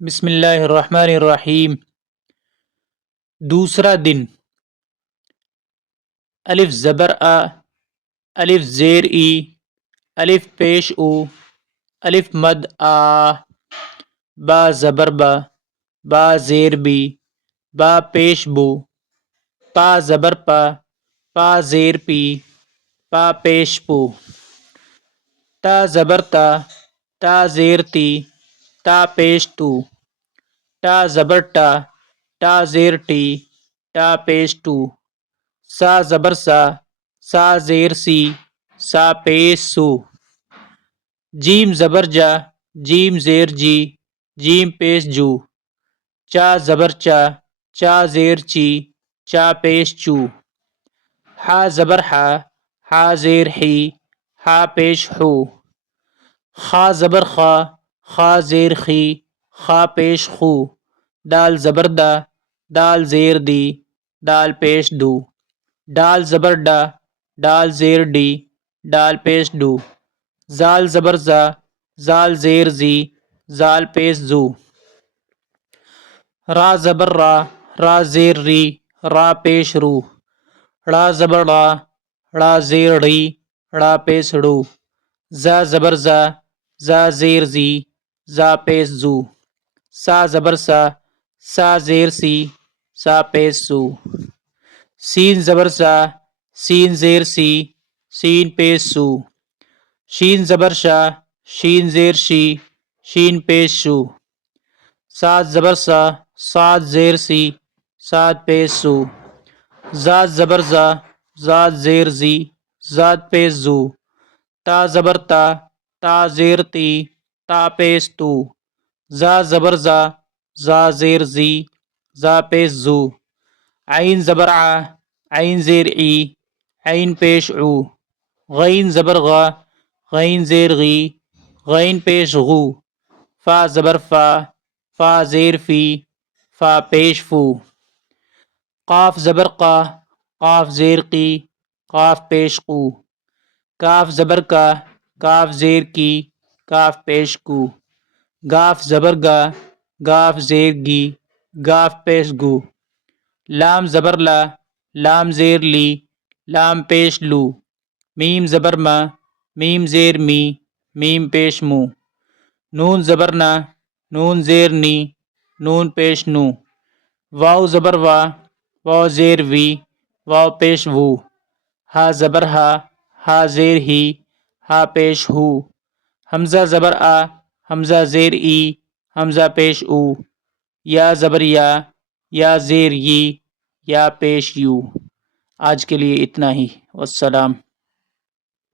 بسم اللہ الرحمن الرحیم۔ دوسرا دن۔ الف زبر آ، الف زیر ای، الف پیش او، الف مد آ، با زبر با، با زیر بی، با پیش بو، پا زبر پا، پا زیر پی، پا پیش پو، تا زبر تا، تا زیر تی، تا پیش تو، ٹا زبر ٹا، ٹا زیر ٹی، ٹا پیش ٹو، سا زبر سا، سا زیر سی، سا پیش سو، جیم زبر جا، جیم زیر جی، جیم پیش جو، چا زبر چا، چا زیر چی، چا پیش چو، حا زبر حا، حا زیر حی، حا پیش حو، خا زبر خا، خا زیر خی، خا پیش خو، دال زبر دا، دال زیر دی، دال پیش دو، ڈال زبر ڈا، ڈال زیر ڈی، ڈال پیش ڈو، زال زبر زا، زال زیر زی، زال پیش زو، را زبر را، را زیر ری، را پیش رو، ڑا زبر ڑا، ڑا زیر ڑی، ڑا پیش ڑو، زا زبر زا، زا زیر زی، زا پیش زو، سا زبر سا، سا زیر سی، سا پیش سو، سین زبر سا، سین زیر سی، سین پیش سو، شین زبر شا، شین زیر شی، شین پیش شو، ساد زبر سا، ساد زیر سی، ساد پیش سو، زاد زبر زا، زاد زیر زی، زاد پیش زو، تا زبر تا، تا زیر تی، تا پیش تو، زا زبر زا، زا زیر زی، زا پیش زو، عین زبر ع، عین زیر ای، عین پیش عو، غین زبر غا، غین زیر غی، غین پیش غو، فا زبر فا، فا زیر فی، فا پیش فو، قاف زبر قا، قاف زیر قی، قاف پیش قو، کاف زبر کا، کاف زیر کی، کاف پیش کو، گاف زبر گا، گاف زیر گی، گاف پیش گو، لام زبر لا، لام زیر لی، لام پیش لو، میم زبر ما، میم زیر می، میم پیش مو، نون زبر نا، نون زیر نی، نون پیش نو، واو زبر وا، واو زیر وی، واو پیش وو، ہا زبر ہا، ہا زیر ہی، ہا پیش ہو، حمزہ زبر آ، حمزہ زیر ای، حمزہ پیش او، یا زبر یا، یا زیر یی، یا پیش یو۔ آج کے لیے اتنا ہی، والسلام۔